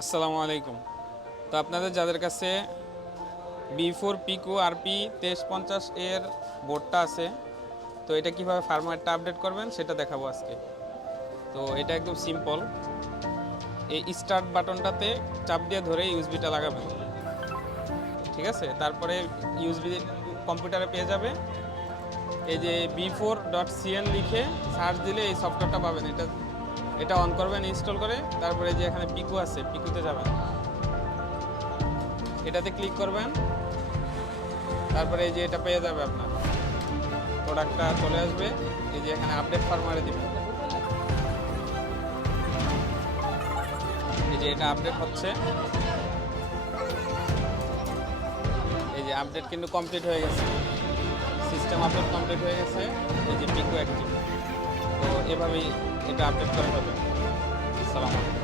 আসসালামু আলাইকুম। তো আপনাদের যাদের কাছে বি4 পিকো আরপি 2350 এর বোর্ডটা আছে, তো এটা কিভাবে ফার্মওয়্যারটা আপডেট করবেন সেটা দেখাবো আজকে। তো এটা একদম সিম্পল। এই স্টার্ট বাটনটাতে চাপ দিয়ে ধরে ইউএসবিটা লাগাবেন, ঠিক আছে? তারপরে ইউএসবি কম্পিউটারে পেয়ে যাবে। এই যে b4.cn লিখে সার্চ দিলে এই সফটওয়্যারটা পাবেন। এটা অন করবেন ইনস্টল করে, তারপরে যে এখানে পিকো আছে পিকোতে যাবেন, এটাতে ক্লিক করবেন। তারপরে এই যে এটা পেয়ে যাবে, আপনার প্রোডাক্টটা চলে আসবে। এই যে এখানে আপডেট ফার্মওয়্যারে দিবেন। এই যে এটা আপডেট হচ্ছে, এই যে আপডেট কিন্তু কমপ্লিট হয়ে গেছে, সিস্টেম আপডেট কমপ্লিট হয়ে গেছে। এই যে পিকো অ্যাক্টিভ। তো এভাবেই এটা আপডেট করা হবে। আসসালামু আলাইকুম।